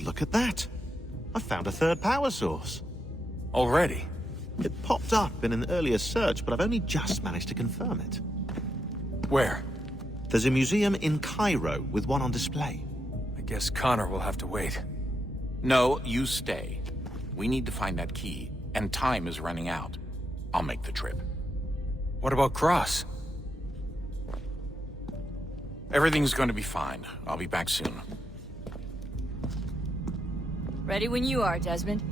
look at that. I found a third power source. Already? It popped up in an earlier search, but I've only just managed to confirm it. Where? There's a museum in Cairo with one on display. I guess Connor will have to wait. No, you stay. We need to find that key, and time is running out. I'll make the trip. What about Cross? Everything's going to be fine. I'll be back soon. Ready when you are, Desmond.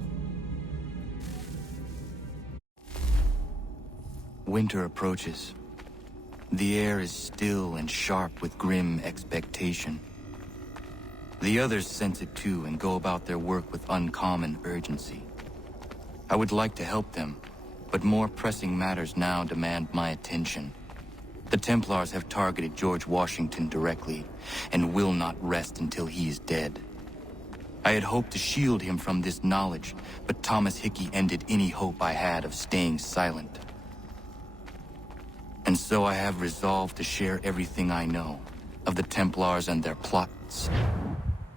Winter approaches. The air is still and sharp with grim expectation. The others sense it too and go about their work with uncommon urgency. I would like to help them, but more pressing matters now demand my attention. The Templars have targeted George Washington directly, and will not rest until he is dead. I had hoped to shield him from this knowledge, but Thomas Hickey ended any hope I had of staying silent. And so I have resolved to share everything I know, of the Templars and their plots,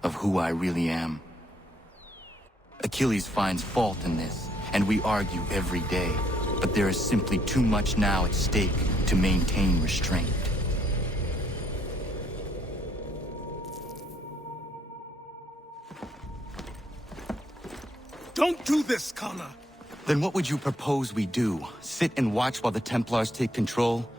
of who I really am. Achilles finds fault in this, and we argue every day, but there is simply too much now at stake to maintain restraint. Don't do this, Connor! Then what would you propose we do? Sit and watch while the Templars take control?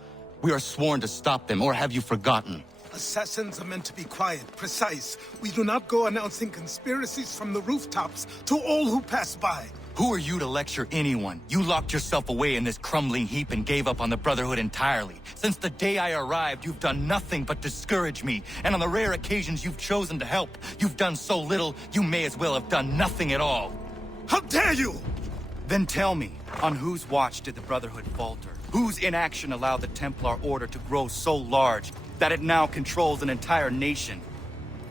We are sworn to stop them, or have you forgotten? Assassins are meant to be quiet, precise. We do not go announcing conspiracies from the rooftops to all who pass by. Who are you to lecture anyone? You locked yourself away in this crumbling heap and gave up on the Brotherhood entirely. Since the day I arrived, you've done nothing but discourage me. And on the rare occasions you've chosen to help, you've done so little, you may as well have done nothing at all. How dare you! Then tell me, on whose watch did the Brotherhood falter? Whose inaction allowed the Templar Order to grow so large that it now controls an entire nation?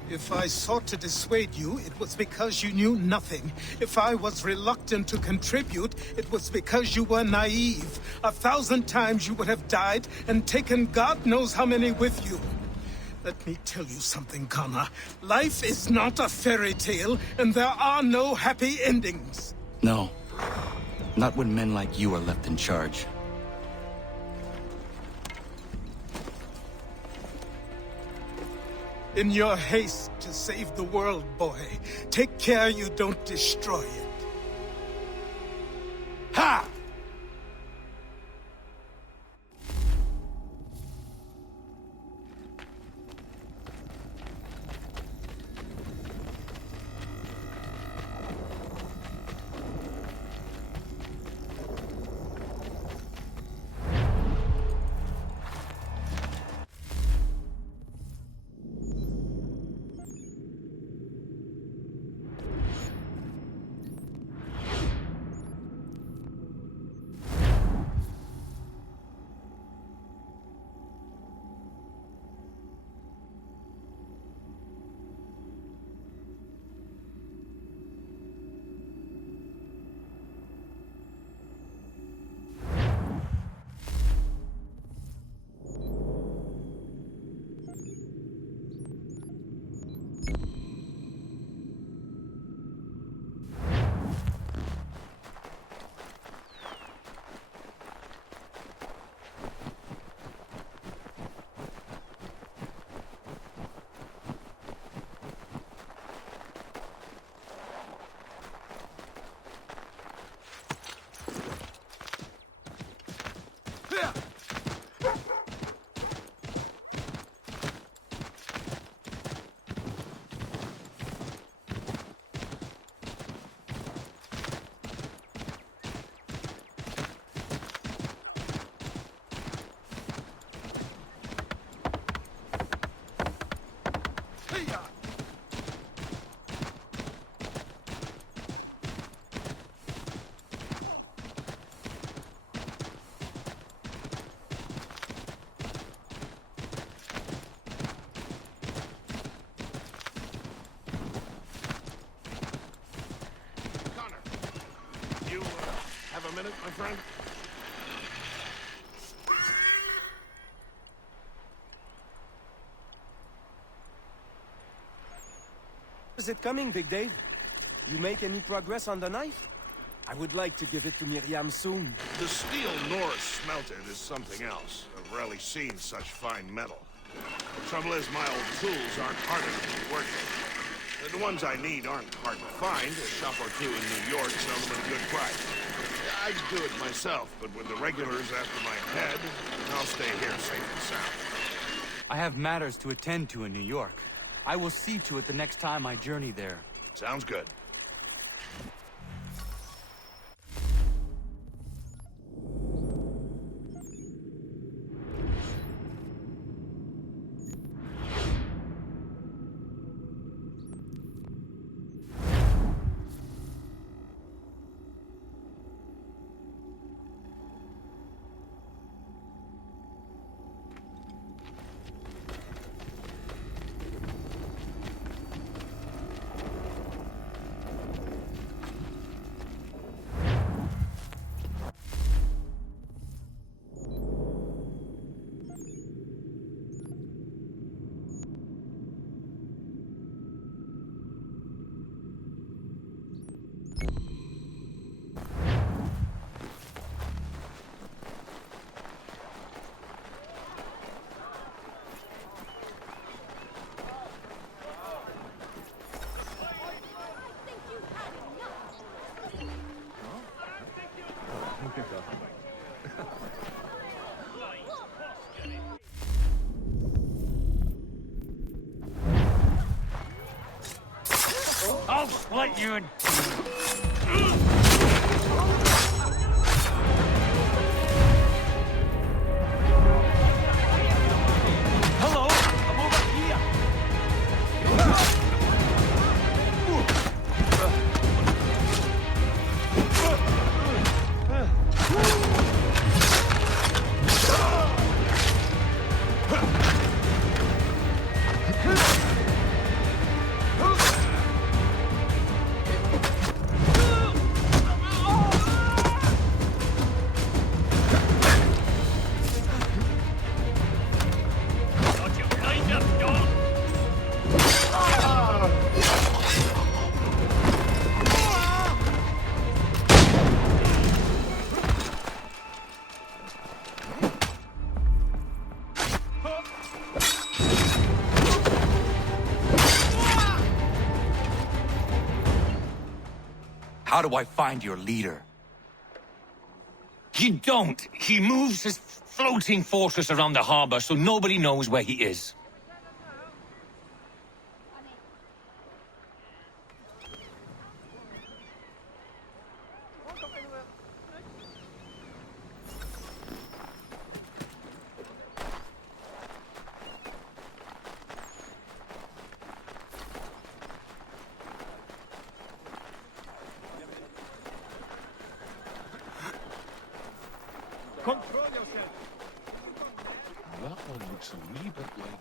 If I sought to dissuade you, it was because you knew nothing. If I was reluctant to contribute, it was because you were naive. 1,000 times you would have died and taken God knows how many with you. Let me tell you something, Connor. Life is not a fairy tale, and there are no happy endings. No. Not when men like you are left in charge. In your haste to save the world, boy, take care you don't destroy it. Ha! Have a minute, my friend? Is it coming, Big Dave? You make any progress on the knife? I would like to give it to Miriam soon. The steel Norris smelted is something else. I've rarely seen such fine metal. The trouble is, my old tools aren't hard enough to work with. The ones I need aren't hard to find. A shop or two in New York sell them at a good price. I'd do it myself, but with the regulars after my head, I'll stay here safe and sound. I have matters to attend to in New York. I will see to it the next time I journey there. Sounds good. I'll split you in... Hello, I'm over How do I find your leader? You don't. He moves his floating fortress around the harbor so nobody knows where he is. Control yourself. That one looks a wee bit like...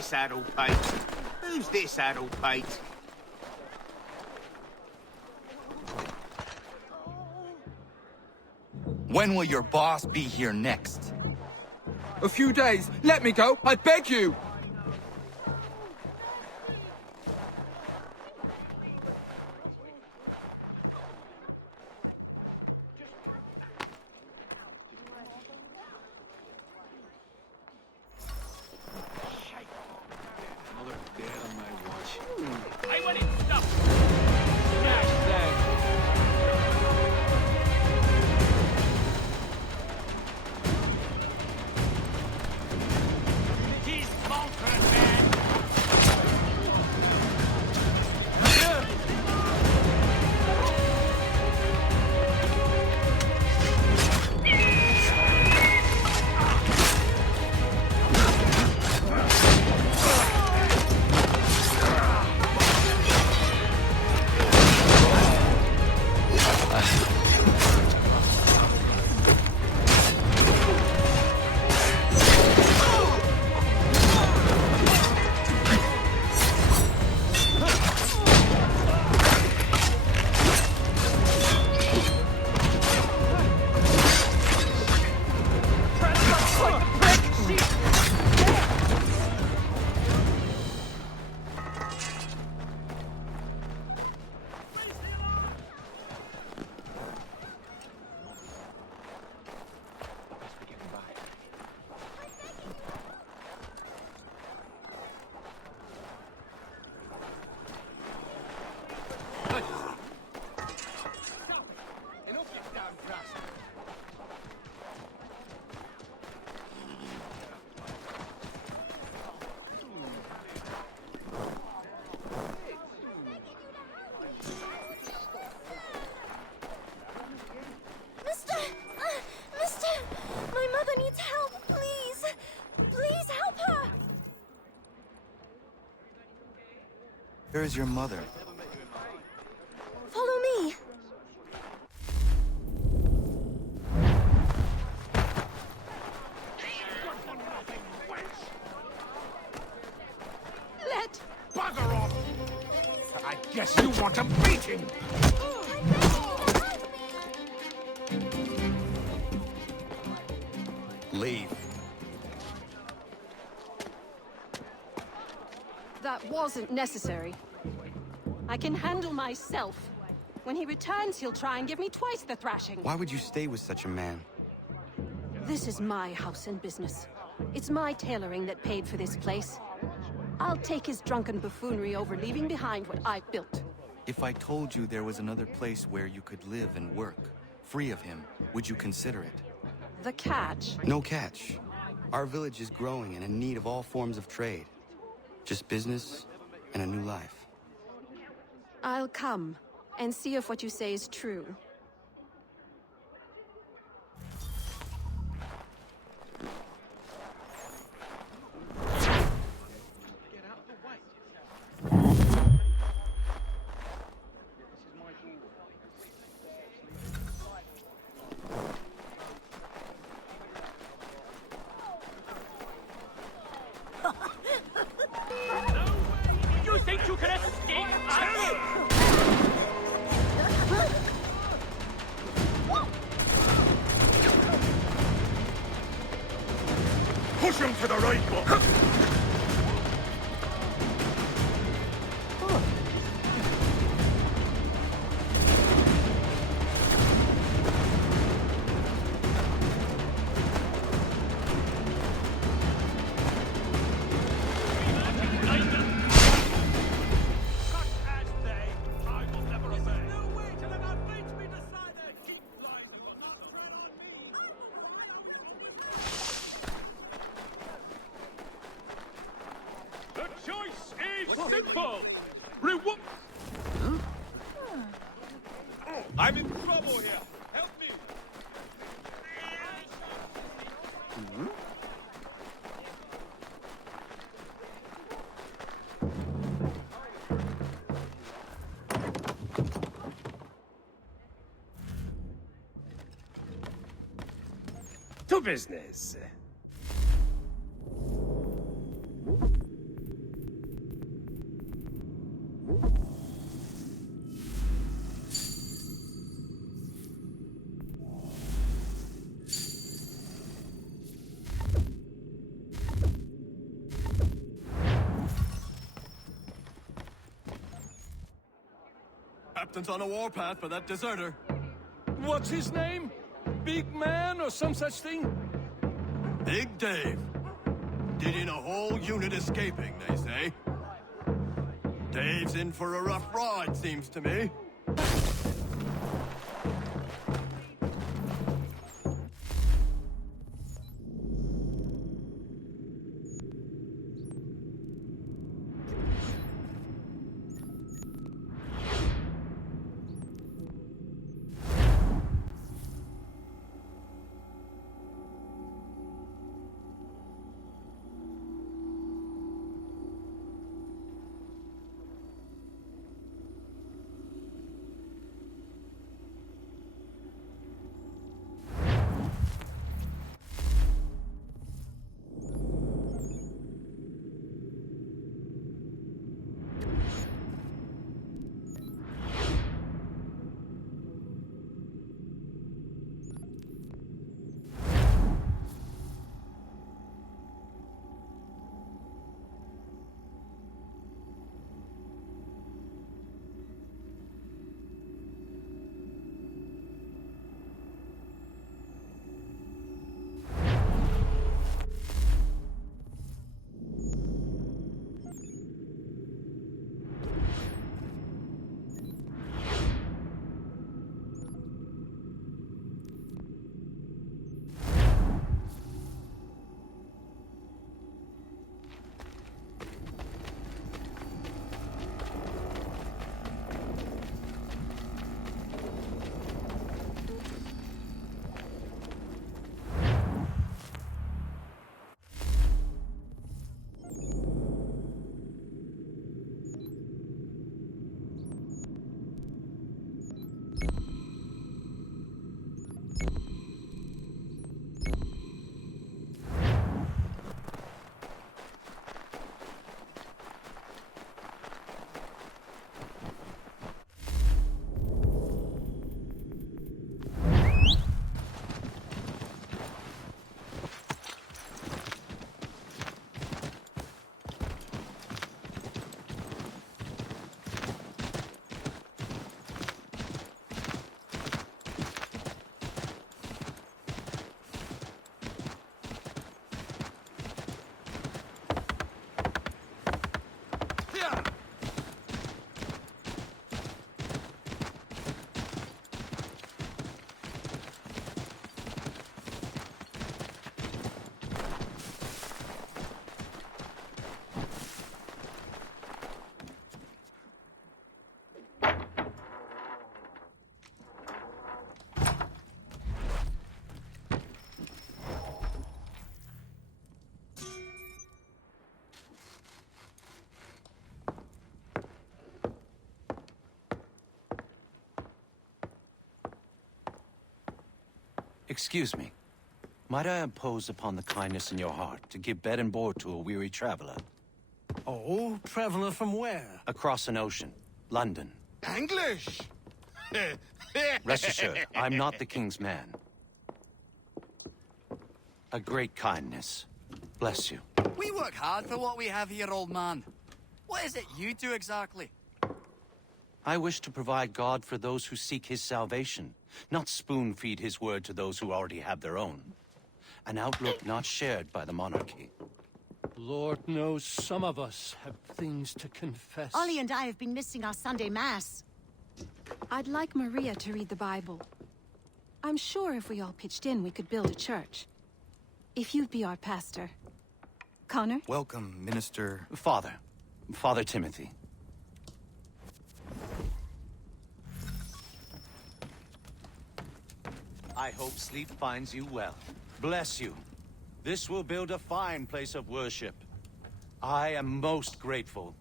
this addle-pate? Who's this addle-pate? When will your boss be here next? A few days. Let me go, I beg you! Where is your mother? Follow me. Let... Bugger off! I guess you want a beating! Leave. That wasn't necessary. I can handle myself. When he returns, he'll try and give me twice the thrashing. Why would you stay with such a man? This is my house and business. It's my tailoring that paid for this place. I'll take his drunken buffoonery over leaving behind what I've built. If I told you there was another place where you could live and work, free of him, would you consider it? The catch? No catch. Our village is growing and in need of all forms of trade. Just business and a new life. I'll come and see if what you say is true. You think you can escape us? Push him to the right, book! Simple! Reward! I'm in trouble here! Help me! To business. Captain's on a warpath for that deserter. What's his name? Big Man or some such thing? Big Dave. Did in a whole unit escaping, they say. Dave's in for a rough ride, seems to me. Excuse me. Might I impose upon the kindness in your heart to give bed and board to a weary traveler? Oh, traveler from where? Across an ocean. London. English! Rest assured, I'm not the king's man. A great kindness. Bless you. We work hard for what we have here, old man. What is it you do exactly? I wish to provide God for those who seek his salvation, not spoon-feed his word to those who already have their own. An outlook not shared by the monarchy. Lord knows some of us have things to confess. Ollie and I have been missing our Sunday Mass. I'd like Maria to read the Bible. I'm sure if we all pitched in, we could build a church. If you'd be our pastor. Connor? Welcome, Minister... Father Timothy. I hope sleep finds you well. Bless you. This will build a fine place of worship. I am most grateful.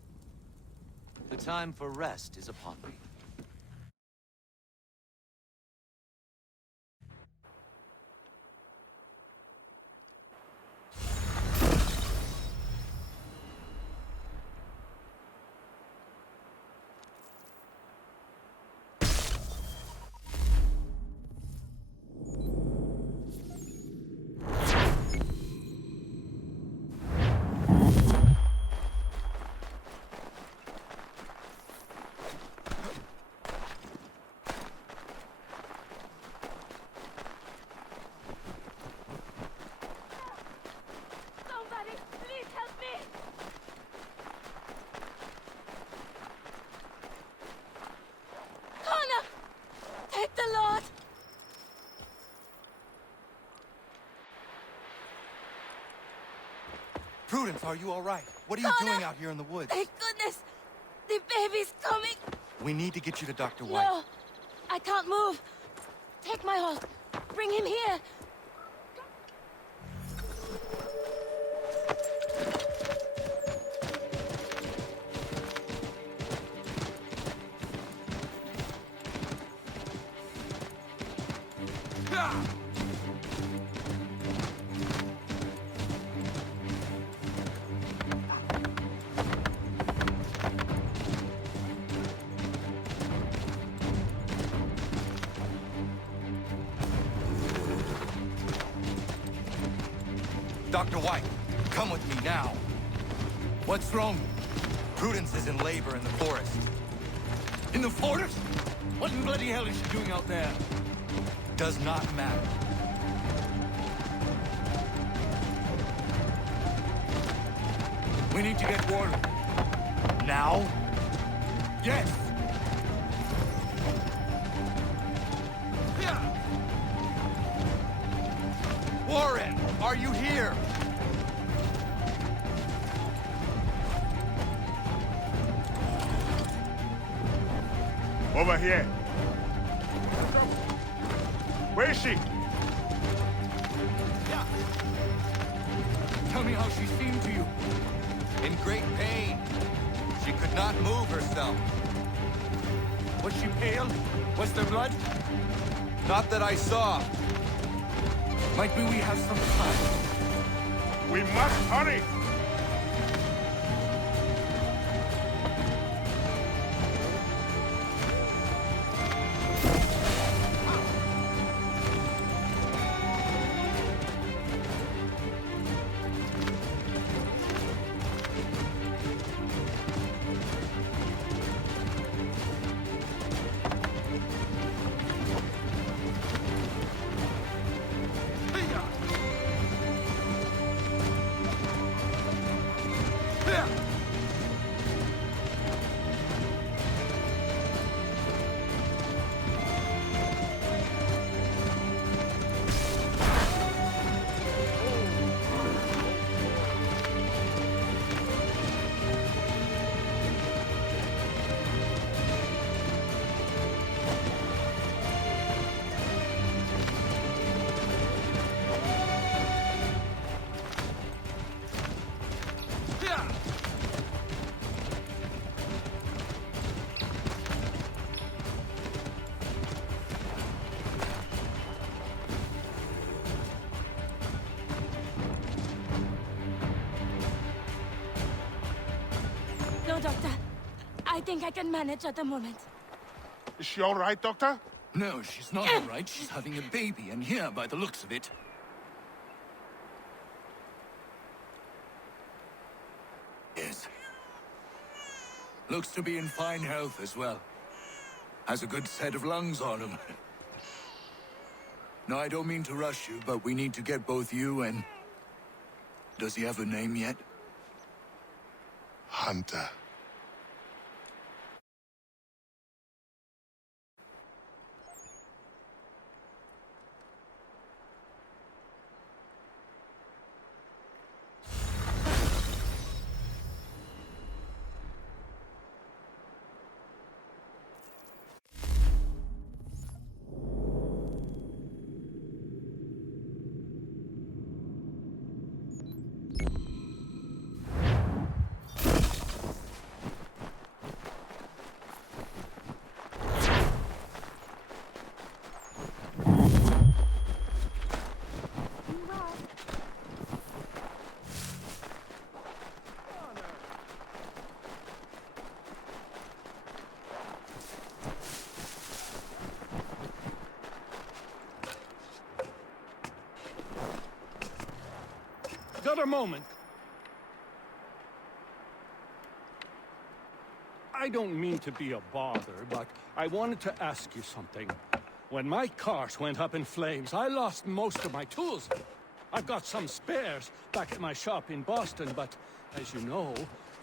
The time for rest is upon me. Prudence, are you all right? What are you doing out here in the woods? Thank goodness! The baby's coming! We need to get you to Dr. White. No! I can't move! Take my horse! Bring him here! Dr. White, come with me now. What's wrong? Prudence is in labor in the forest. In the forest? What in bloody hell is she doing out there? Does not matter. We need to get water. Now? Yes! Warren, are you here? Over here. Where is she? Tell me how she seemed to you. In great pain. She could not move herself. Was she pale? Was there blood? Not that I saw. Might be we have some time. We must hurry! No, Doctor. I think I can manage at the moment. Is she all right, Doctor? No, she's not all right. She's having a baby, and here, by the looks of it. Yes. Looks to be in fine health as well. Has a good set of lungs on him. No, I don't mean to rush you, but we need to get both you and... Does he have a name yet? Hunter. Got a moment. I don't mean to be a bother, but I wanted to ask you something. When my cart went up in flames, I lost most of my tools. I've got some spares back at my shop in Boston, but as you know,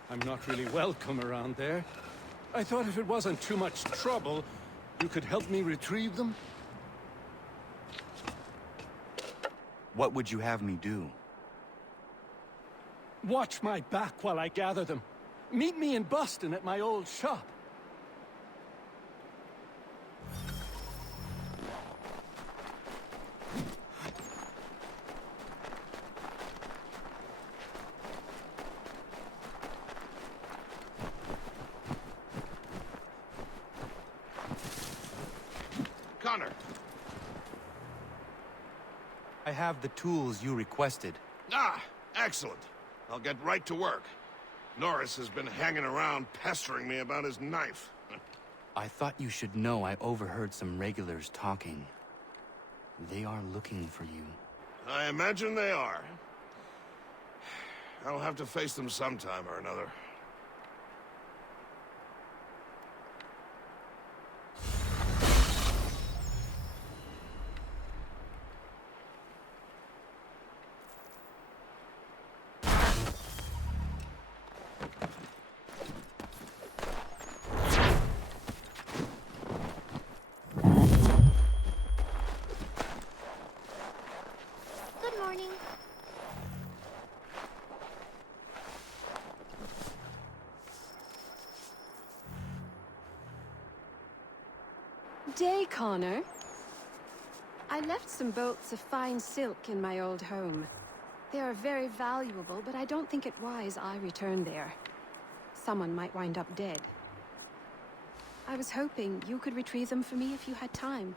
I'm not really welcome around there. I thought if it wasn't too much trouble, you could help me retrieve them? What would you have me do? Watch my back while I gather them. Meet me in Boston at my old shop. Connor! I have the tools you requested. Ah, excellent. I'll get right to work. Norris has been hanging around pestering me about his knife. I thought you should know I overheard some regulars talking. They are looking for you. I imagine they are. I'll have to face them sometime or another. Good morning. Day, Connor. I left some bolts of fine silk in my old home. They are very valuable, but I don't think it wise I return there. Someone might wind up dead. I was hoping you could retrieve them for me if you had time.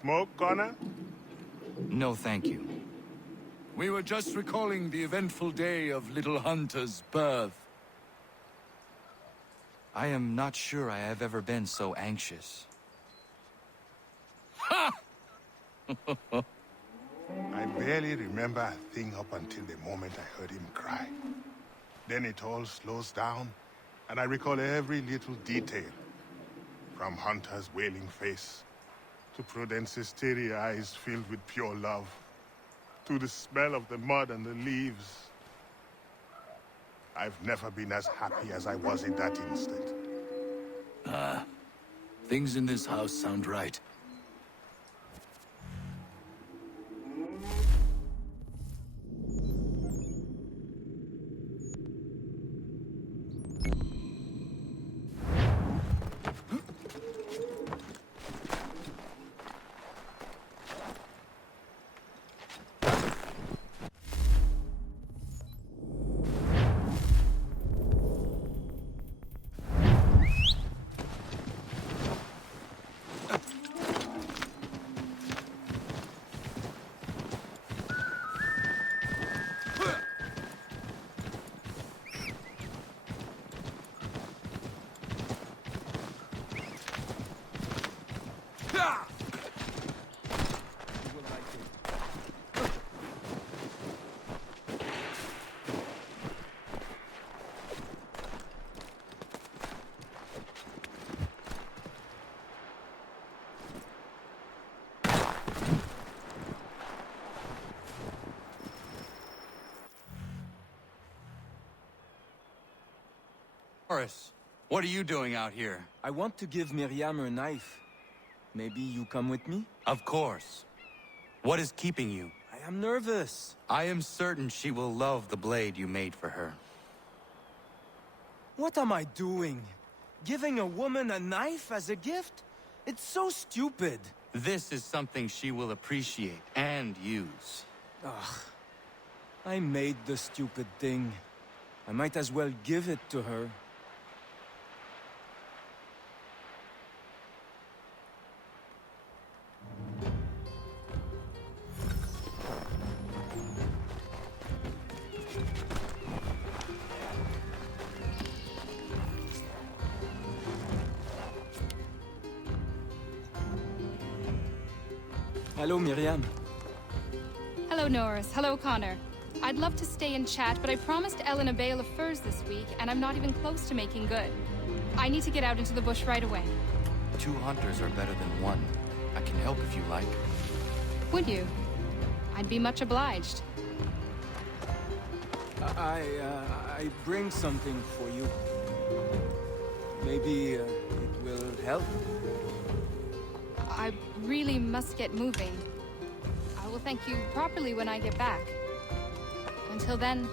Smoke, Connor? No, thank you. We were just recalling the eventful day of little Hunter's birth. I am not sure I have ever been so anxious. Ha! I barely remember a thing up until the moment I heard him cry. Then it all slows down, and I recall every little detail. From Hunter's wailing face, to Prudence's steady eyes filled with pure love, to the smell of the mud and the leaves. I've never been as happy as I was in that instant. Ah, things in this house sound right. Norris, what are you doing out here? I want to give Miriam her knife. Maybe you come with me? Of course. What is keeping you? I am nervous. I am certain she will love the blade you made for her. What am I doing? Giving a woman a knife as a gift? It's so stupid. This is something she will appreciate and use. Ugh. I made the stupid thing. I might as well give it to her. Hello, Miriam. Hello, Norris. Hello, Connor. I'd love to stay and chat, but I promised Ellen a bale of furs this week, and I'm not even close to making good. I need to get out into the bush right away. 2 hunters are better than 1. I can help if you like. Would you? I'd be much obliged. I bring something for you. Maybe it will help. I really must get moving. I will thank you properly when I get back. Until then...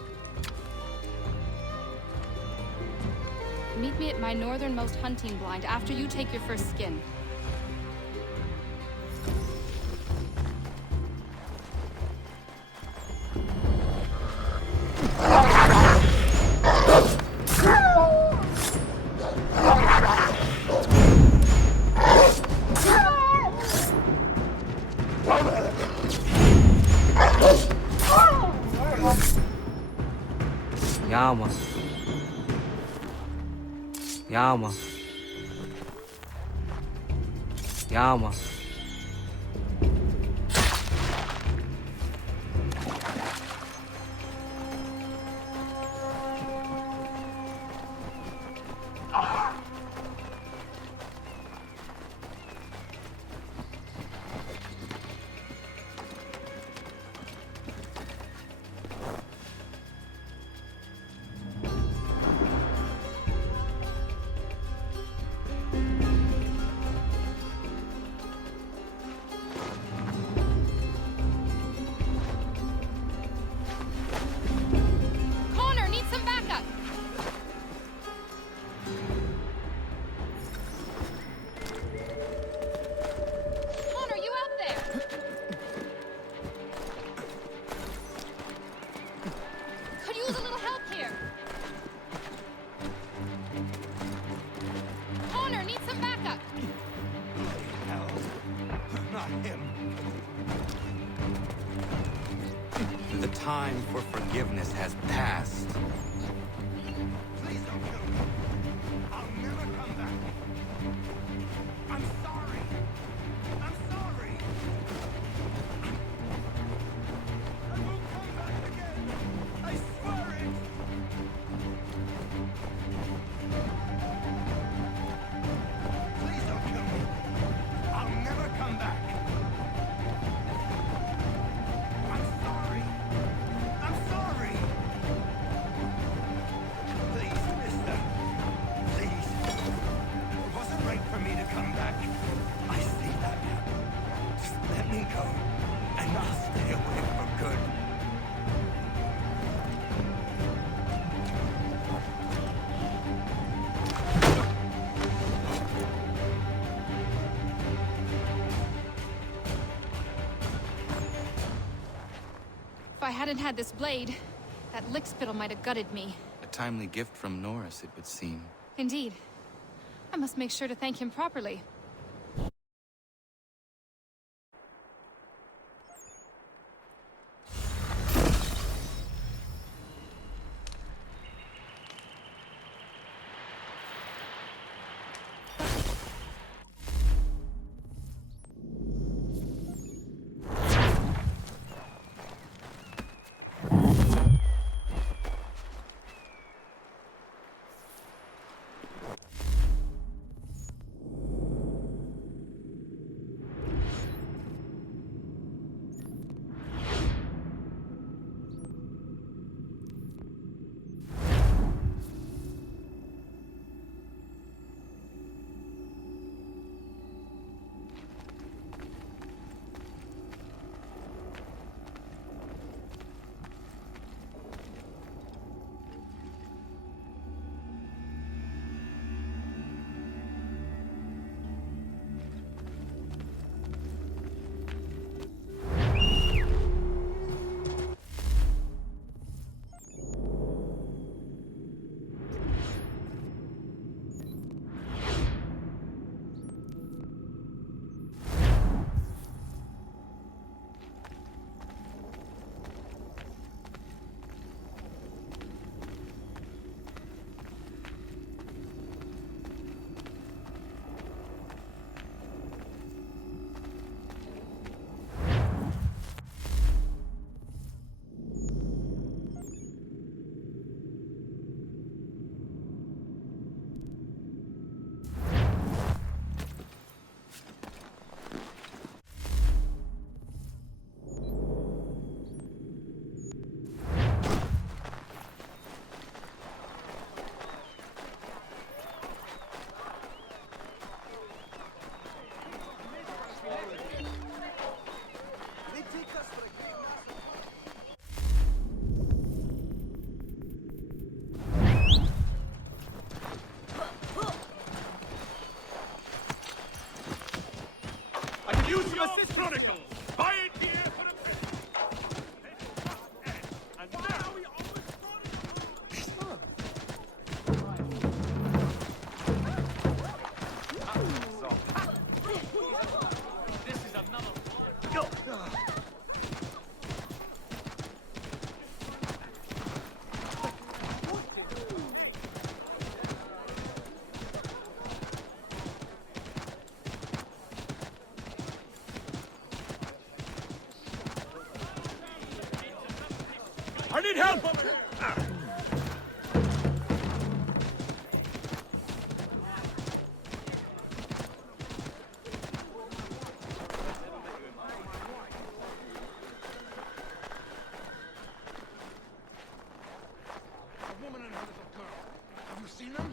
meet me at my northernmost hunting blind after you take your first skin. Yama. Yama. Yama. Connor, need some backup! Connor, you out there? Could use a little help here. Connor, need some backup. Hell, not him. The time for forgiveness has passed. Please don't kill me. I'll never come back. I'm sorry. I'm sorry. I won't come back again. I swear it. Please don't kill me. I'll never come back. I'm sorry. I'm sorry. Please, mister. Please. It wasn't right for me to come back. I see that now. Just let me go, and I'll stay away for good. If I hadn't had this blade, that lickspittle might have gutted me. A timely gift from Norris, it would seem. Indeed. I must make sure to thank him properly. Justice Chronicles! Buy it here for a penny! And now we This is another one. Go! I need help! A woman and her little girl. Have you seen them?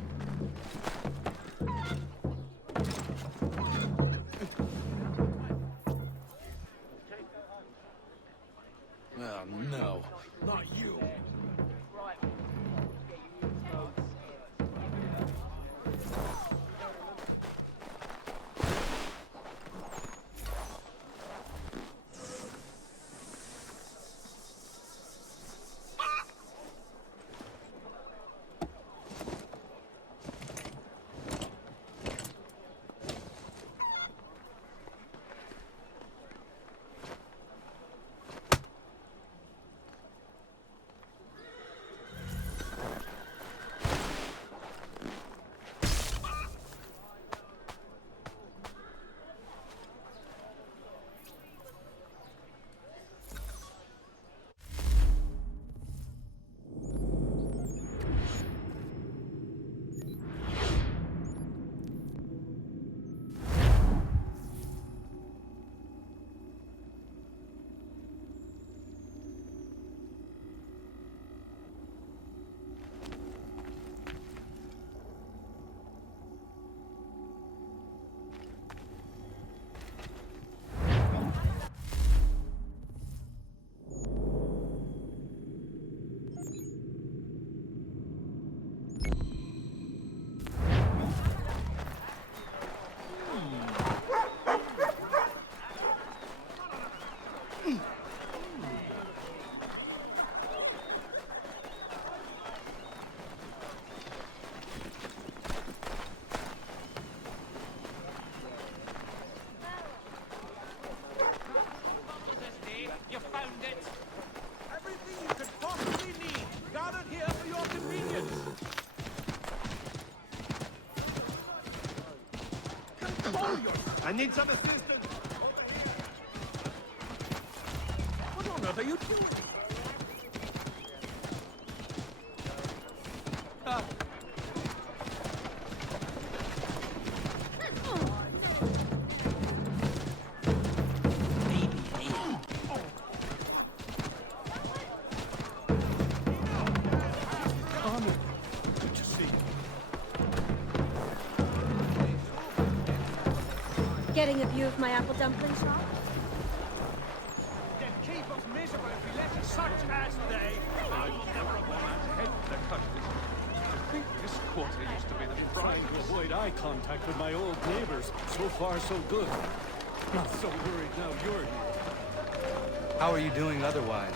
Oh, no. Not you. You found it! Everything you could possibly need, gathered here for your convenience! Control yourself! I need some assistance! What on earth are you doing? Getting a view of my apple dumpling shop? They'd keep us miserable if we let such as they... I will never want to head to the country. I think this quarter used to be the Trying to avoid eye contact with my old neighbors. So far, so good. Not so worried now you're here. How are you doing otherwise?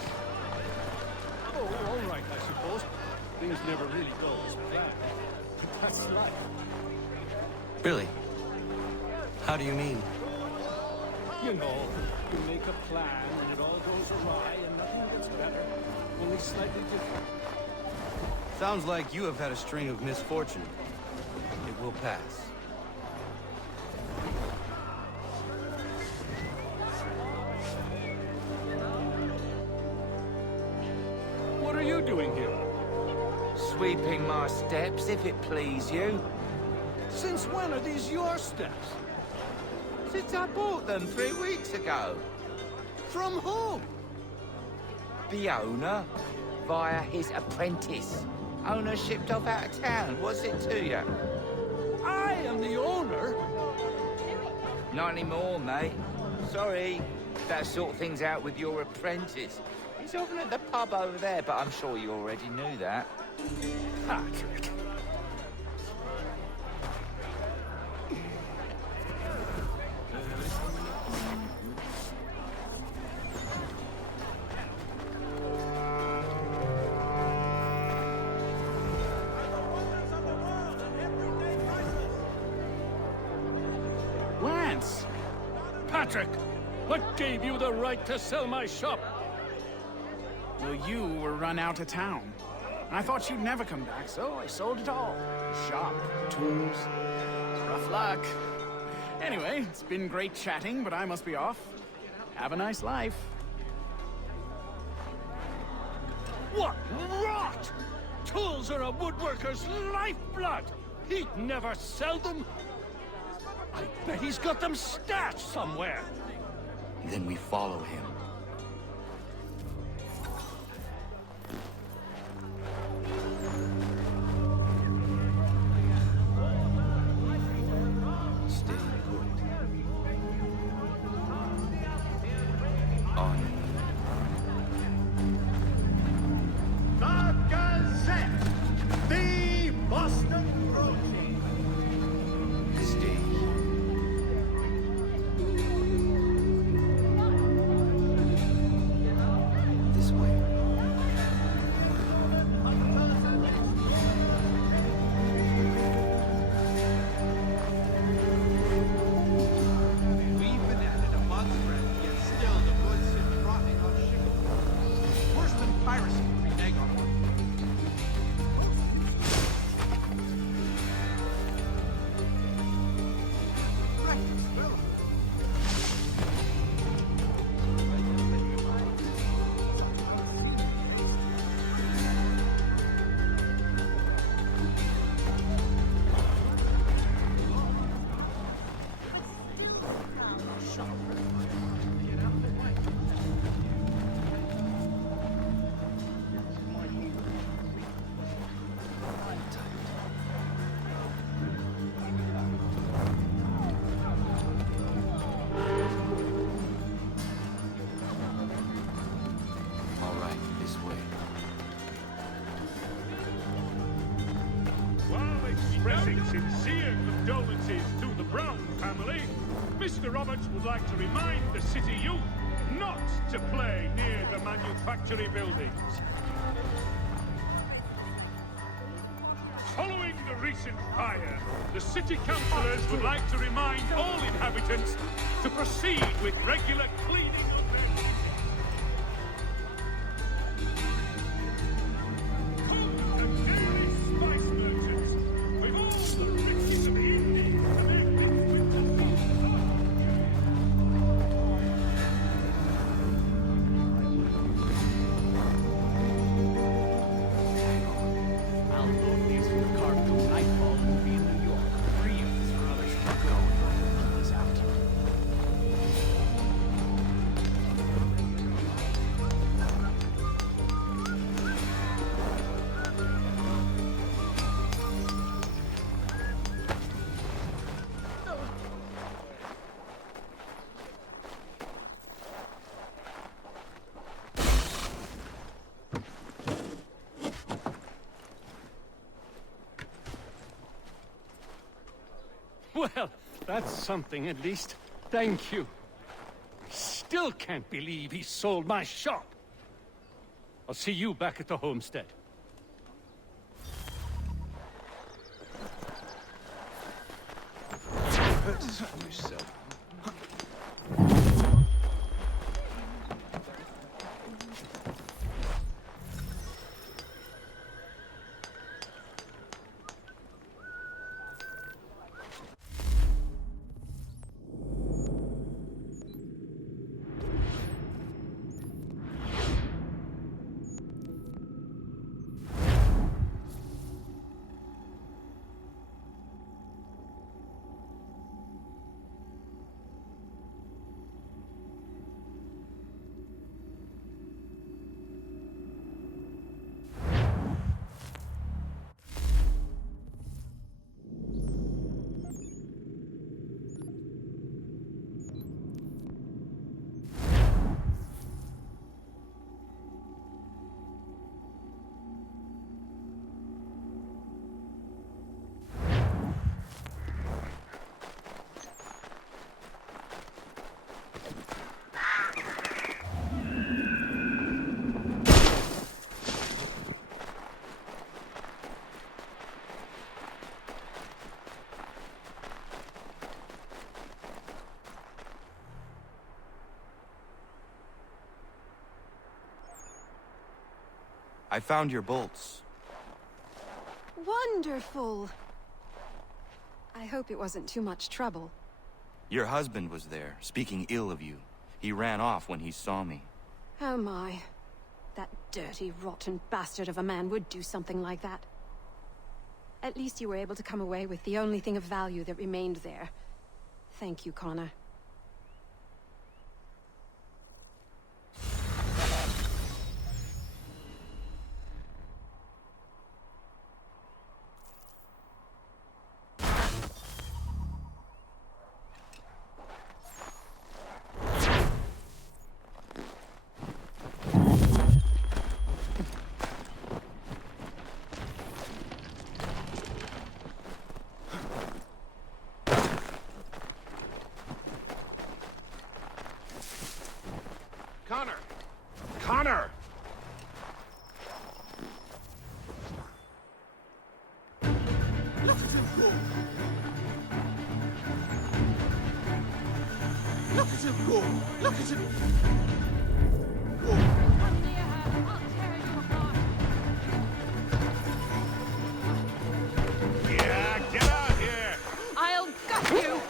Oh, all right, I suppose. Things never really go as planned. But that's life. Really? How do you mean? You know, you make a plan and it all goes awry and nothing gets better. Only slightly different. Sounds like you have had a string of misfortune. It will pass. What are you doing here? Sweeping my steps, if it please you. Since when are these your steps? Since I bought them 3 weeks ago. From whom? The owner, via his apprentice. Owner shipped off out of town. What's it to you? I am the owner? Not anymore, mate. Sorry. That sort things out with your apprentice. He's over at the pub over there, but I'm sure you already knew that. Patrick. nonsense! Patrick, what gave you the right to sell my shop? Well, you were run out of town. I thought you'd never come back, so I sold it all. The shop, the tools. It's rough luck. Anyway, it's been great chatting, but I must be off. Have a nice life. What rot! Tools are a woodworker's lifeblood! He'd never sell them! I bet he's got them stashed somewhere! Then we follow him. Stay put. On. The Gazette! The Boston Road! Stay. This way. We've been at it a month already, yet still the goods sit rotting on ships. Worse than piracy, renege on it. Reckless fellow. All right, this way. While expressing sincere condolences to the Brown family, Mr. Roberts would like to remind the city youth not to play near the manufactory buildings. Following the recent fire, the city councillors would like to remind all inhabitants to proceed with regular cleaning of their coal and dairy spice merchants, with all the riches of the Indies and their mixed with the I'll load these in the cart till nightfall and we'll be in New York. 3 years for others to go and run this out. Well, that's something at least. Thank you. Still can't believe he sold my shop. I'll see you back at the homestead. I found your bolts. Wonderful. I hope it wasn't too much trouble. Your husband was there, speaking ill of you. He ran off when he saw me. Oh my. That dirty, rotten bastard of a man would do something like that. At least you were able to come away with the only thing of value that remained there. Thank you, Connor. Connor! Connor! Look at him go! Look at him go! Look at him go! Yeah, get out here! I'll gut you!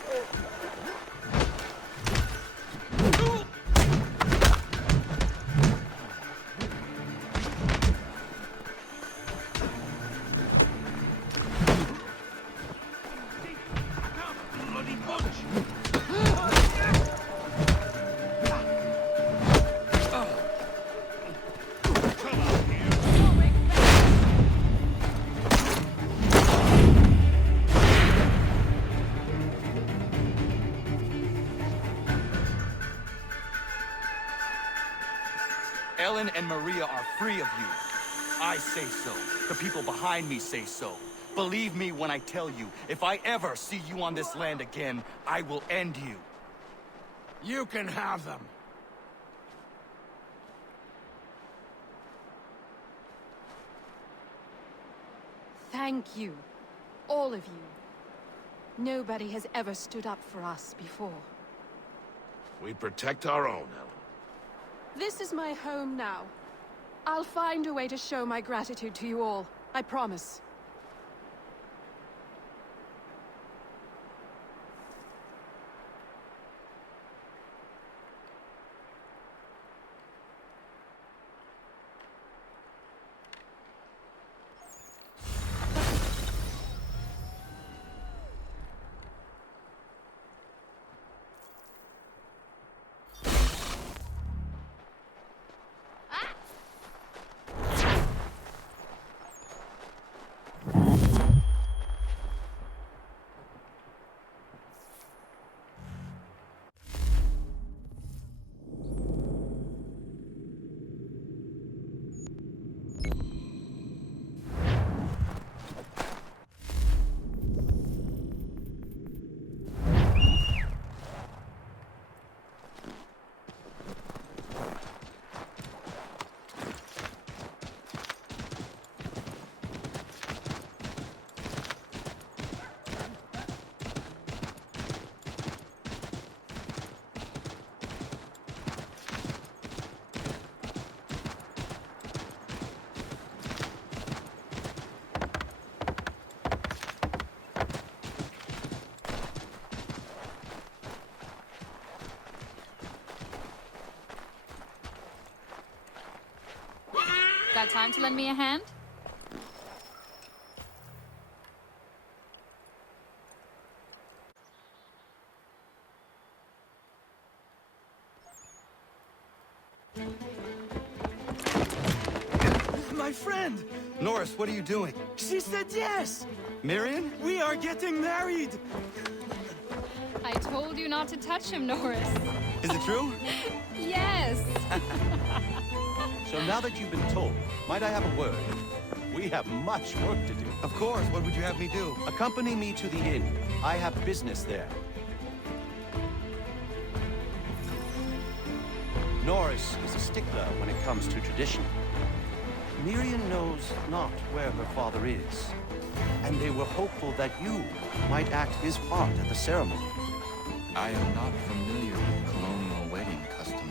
Bloody bunch! Ellen and Maria are free of you. I say so. The people behind me say so. Believe me when I tell you, if I ever see you on this land again, I will end you. You can have them. Thank you. All of you. Nobody has ever stood up for us before. We protect our own, Ellen. This is my home now. I'll find a way to show my gratitude to you all. I promise. Got time to lend me a hand? My friend! Norris, what are you doing? She said yes! Marion? We are getting married! I told you not to touch him, Norris. Is it true? Yes! So now that you've been told, might I have a word? We have much work to do. Of course, what would you have me do? Accompany me to the inn. I have business there. Norris is a stickler when it comes to tradition. Miriam knows not where her father is, and they were hopeful that you might act his part at the ceremony. I am not familiar with colonial wedding customs.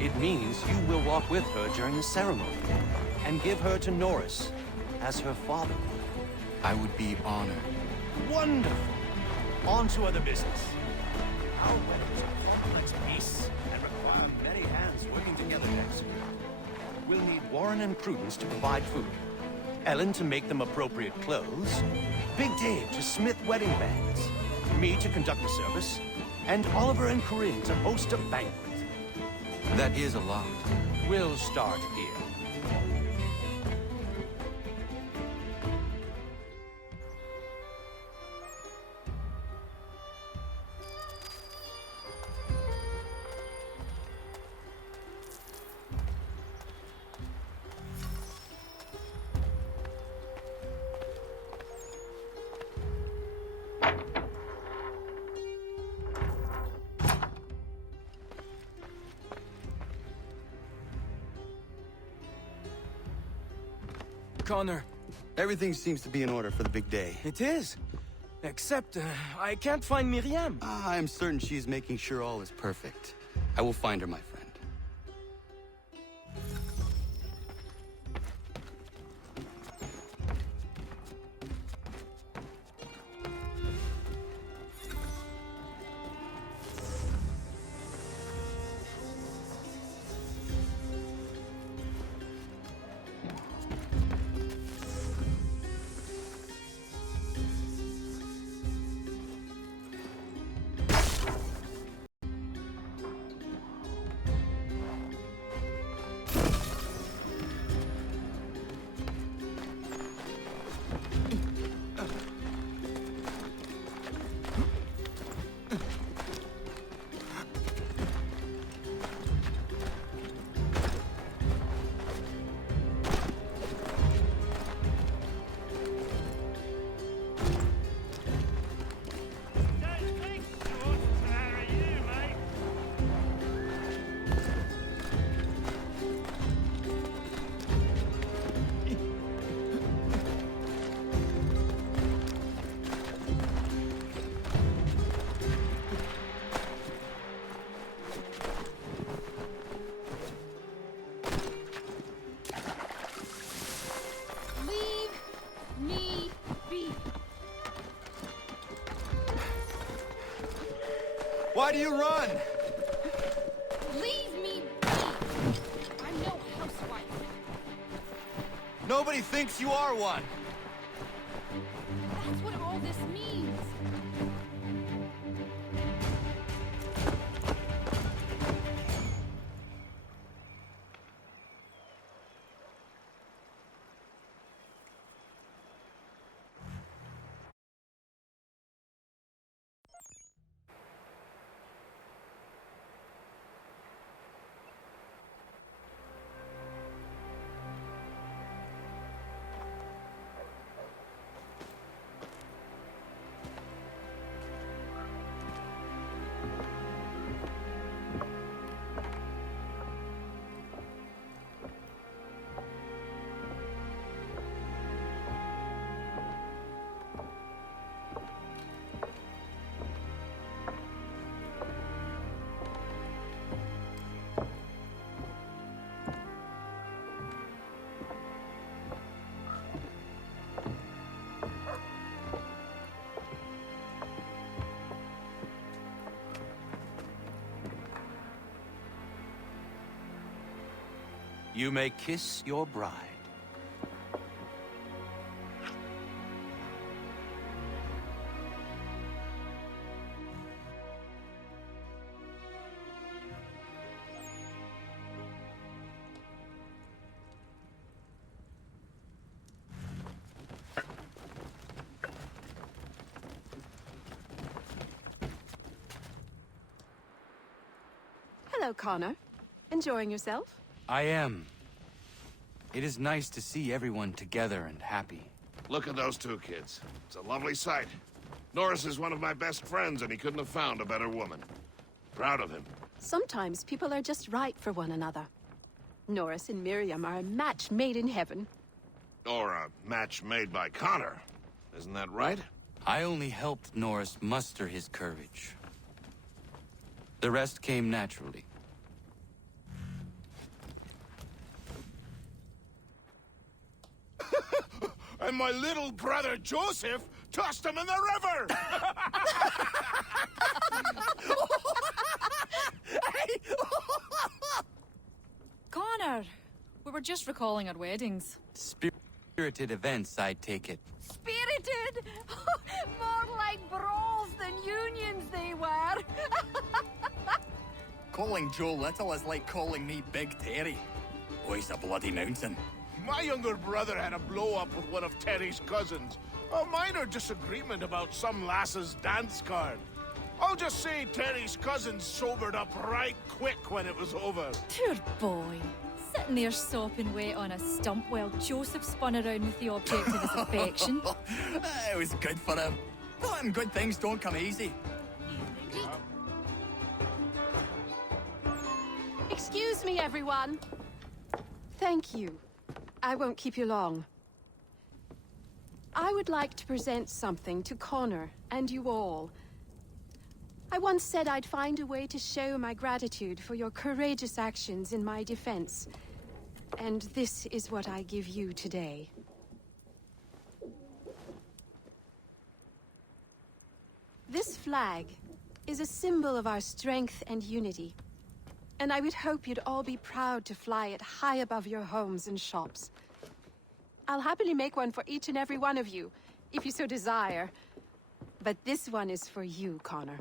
It means you will walk with her during the ceremony. and give her to Norris, as her father would. I would be honored. Wonderful! On to other business. Our weddings are complex beasts and require many hands working together to execute. We'll need Warren and Prudence to provide food, Ellen to make them appropriate clothes, Big Dave to smith wedding bands, me to conduct the service, and Oliver and Corinne to host a banquet. That is a lot. We'll start here. Connor. Everything seems to be in order for the big day. It is. Except, I can't find Miriam. I'm certain she's making sure all is perfect. I will find her, my friend. Why do you run? Leave me be! I'm no housewife. Nobody thinks you are one. That's what all this means. You may kiss your bride. Hello, Connor. Enjoying yourself? I am. It is nice to see everyone together and happy. Look at those two kids. It's a lovely sight. Norris is one of my best friends, and he couldn't have found a better woman. Proud of him. Sometimes people are just right for one another. Norris and Miriam are a match made in heaven. Or a match made by Connor. Isn't that right? I only helped Norris muster his courage. The rest came naturally. and my little brother Joseph tossed him in the river! Connor, we were just recalling our weddings. Spirited events, I take it. Spirited? More like brawls than unions they were. Calling Joe Little is like calling me Big Terry. Oh, he's a bloody mountain. My younger brother had a blow-up with one of Terry's cousins. A minor disagreement about some lass's dance card. I'll just say Terry's cousins sobered up right quick when it was over. Poor boy. Sitting there sopping wet on a stump while Joseph spun around with the object of his affection. It was good for him. Them good things don't come easy. Excuse me, everyone. Thank you. I won't keep you long. I would like to present something to Connor and you all. I once said I'd find a way to show my gratitude for your courageous actions in my defense. And this is what I give you today. This flag is a symbol of our strength and unity. And I would hope you'd all be proud to fly it high above your homes and shops. I'll happily make one for each and every one of you, if you so desire. But this one is for you, Connor.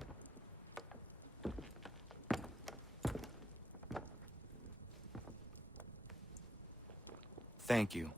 Thank you.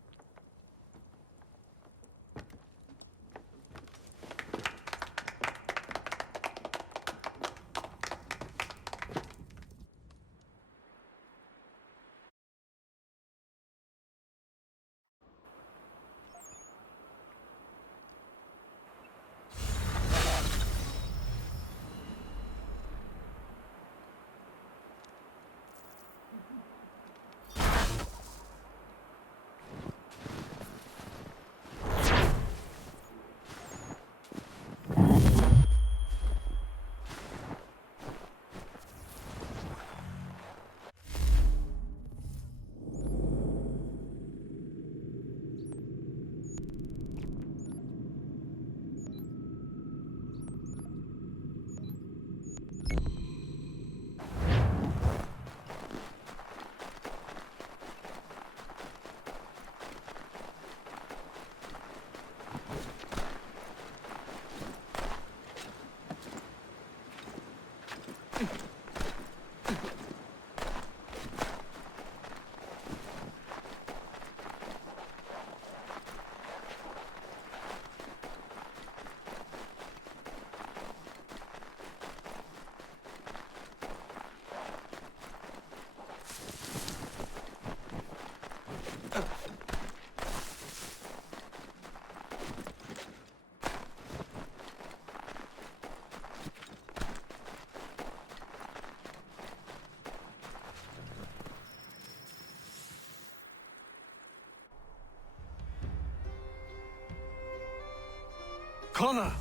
Connor!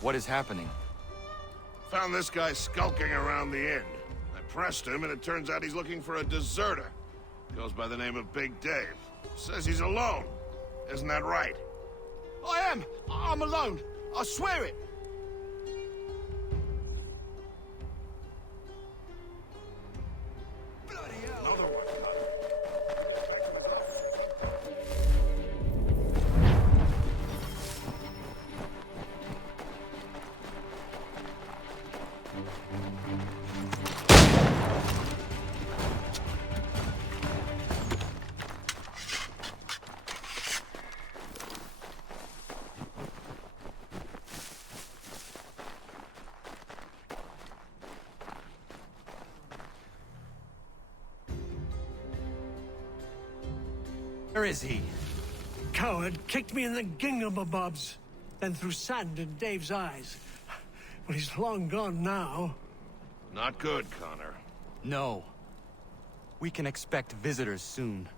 What is happening? Found this guy skulking around the inn. I pressed him, and it turns out he's looking for a deserter. Goes by the name of Big Dave. Says he's alone. Isn't that right? I am! I'm alone! I swear it! Another one. Where is he? Coward kicked me in the gingamabobs, then threw sand in Dave's eyes. But he's long gone now. Not good, Connor. No. We can expect visitors soon.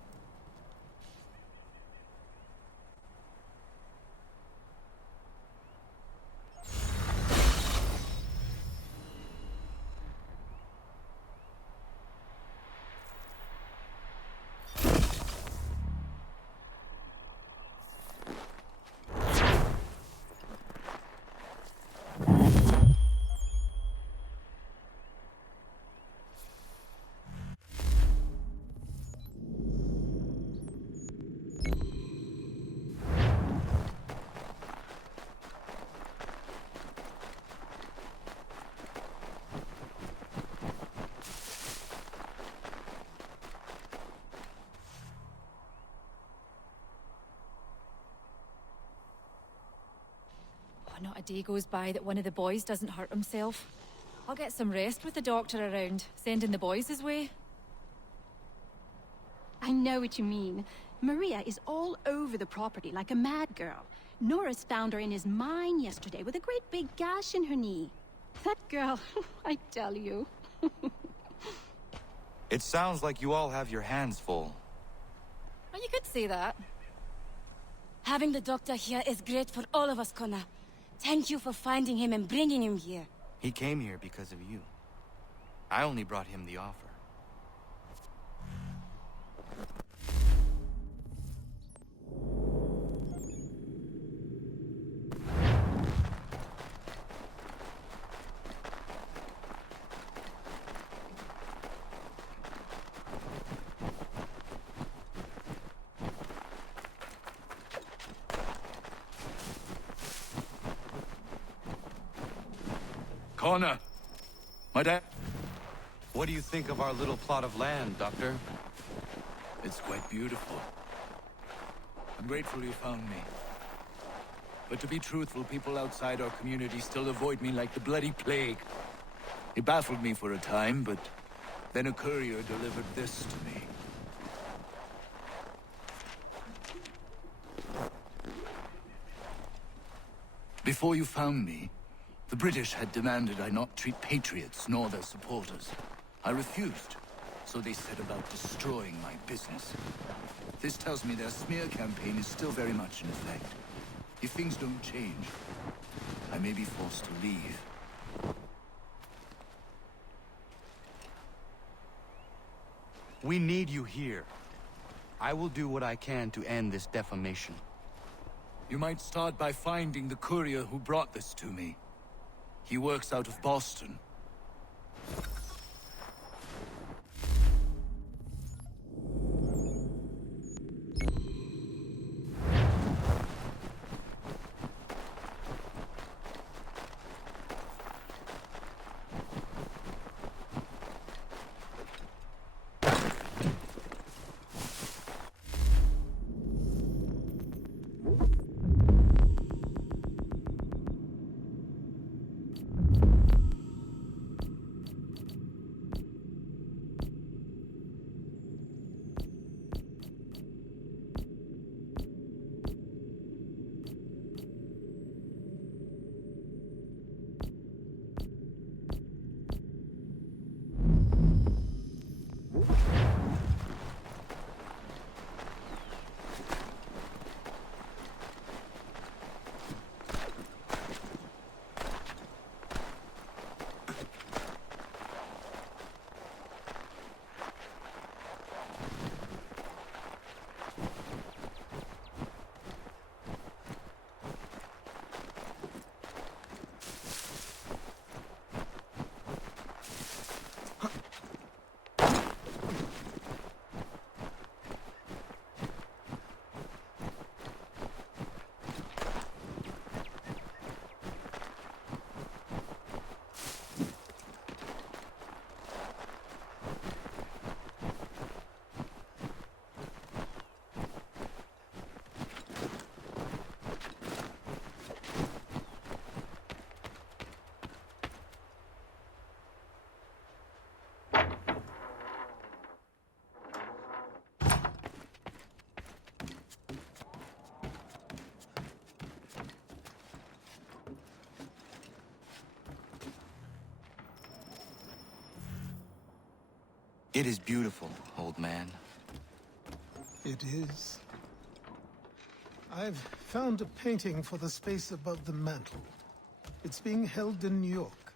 day goes by that one of the boys doesn't hurt himself. I'll get some rest with the doctor around, sending the boys his way. I know what you mean. Maria is all over the property like a mad girl. Norris found her in his mine yesterday with a great big gash in her knee. That girl, I tell you. It sounds like you all have your hands full. Well, you could say that. Having the doctor here is great for all of us, Connor. Thank you for finding him and bringing him here. He came here because of you. I only brought him the offer. Connor! My dad... What do you think of our little plot of land, Doctor? It's quite beautiful. I'm grateful you found me. But to be truthful, people outside our community still avoid me like the bloody plague. It baffled me for a time, but then a courier delivered this to me. Before you found me, the British had demanded I not treat patriots nor their supporters. I refused, so they set about destroying my business. This tells me their smear campaign is still very much in effect. If things don't change, I may be forced to leave. We need you here. I will do what I can to end this defamation. You might start by finding the courier who brought this to me. He works out of Boston. It is beautiful, old man. It is. I've found a painting for the space above the mantle. It's being held in New York.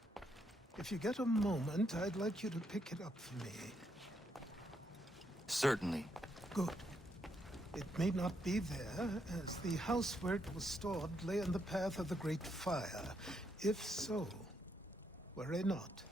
If you get a moment, I'd like you to pick it up for me. Certainly. Good. It may not be there, as the house where it was stored lay in the path of the Great Fire. If so, worry not.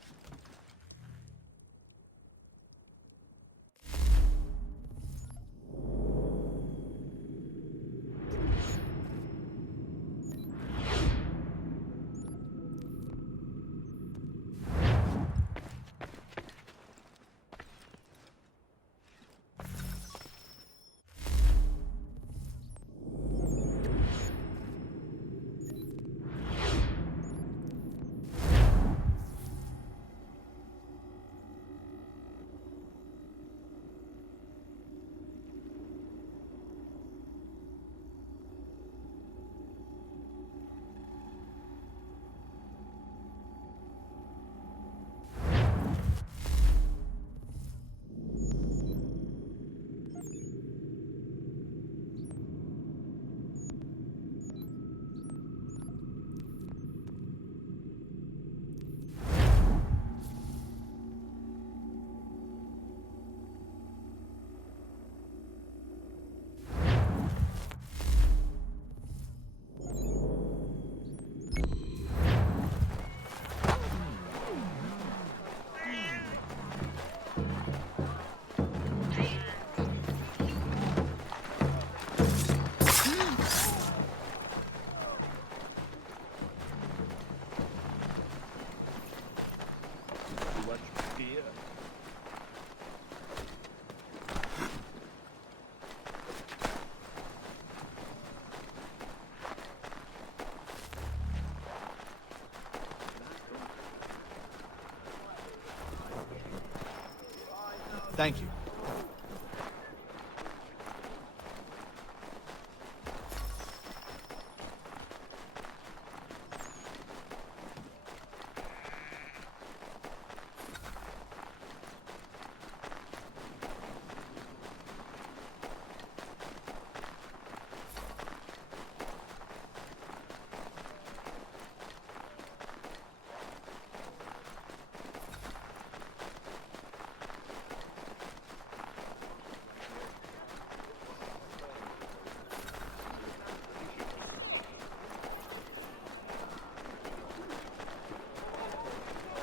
Thank you.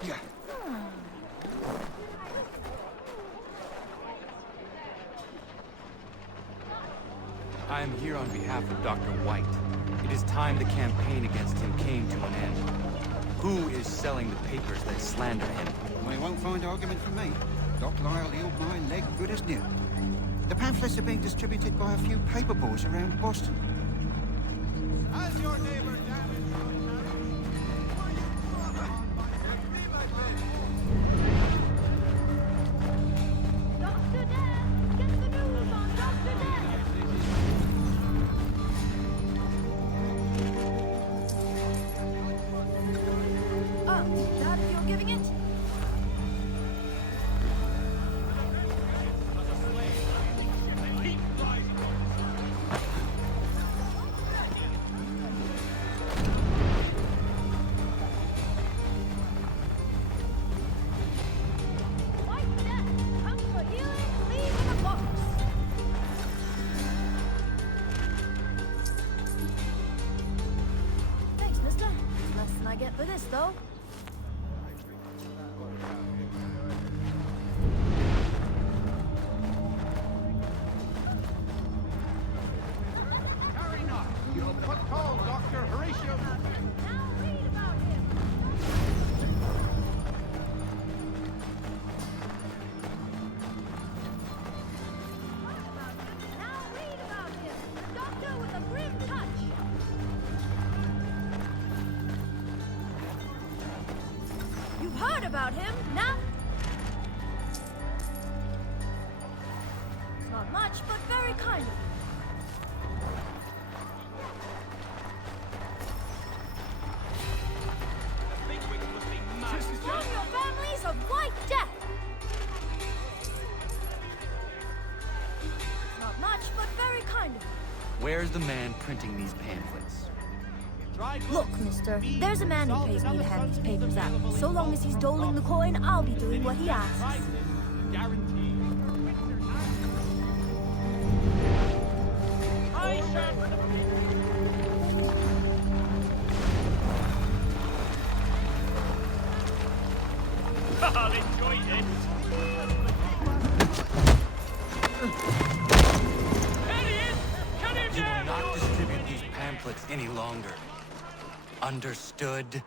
Yeah. I am here on behalf of Dr. White. It is time the campaign against him came to an end. Who is selling the papers that slander him? Well, you won't find argument from me. Doc Lyle healed my leg good as new. The pamphlets are being distributed by a few paper boys around Boston. As your neighbor damaged your Dr. Dan! Get the news on Dr. Dan! That if you're giving it? White Death! Come for healing, leave in a box! Thanks, mister. Less than I get for this, though. Harry Knott, you'll put call Dr. Horatio. Now read about him. Now read about him. The doctor with a grim touch. You've heard about him, now? It's not much, but very kind of you. Inform your families of White Death! It's not much, but very kind of you. Where's the man printing these pamphlets? Look, mister, there's a man who pays me to hand these papers out. So long as he's doling the coin, I'll be doing what he asks. I'll enjoy this. You will not distribute these pamphlets any longer. Understood?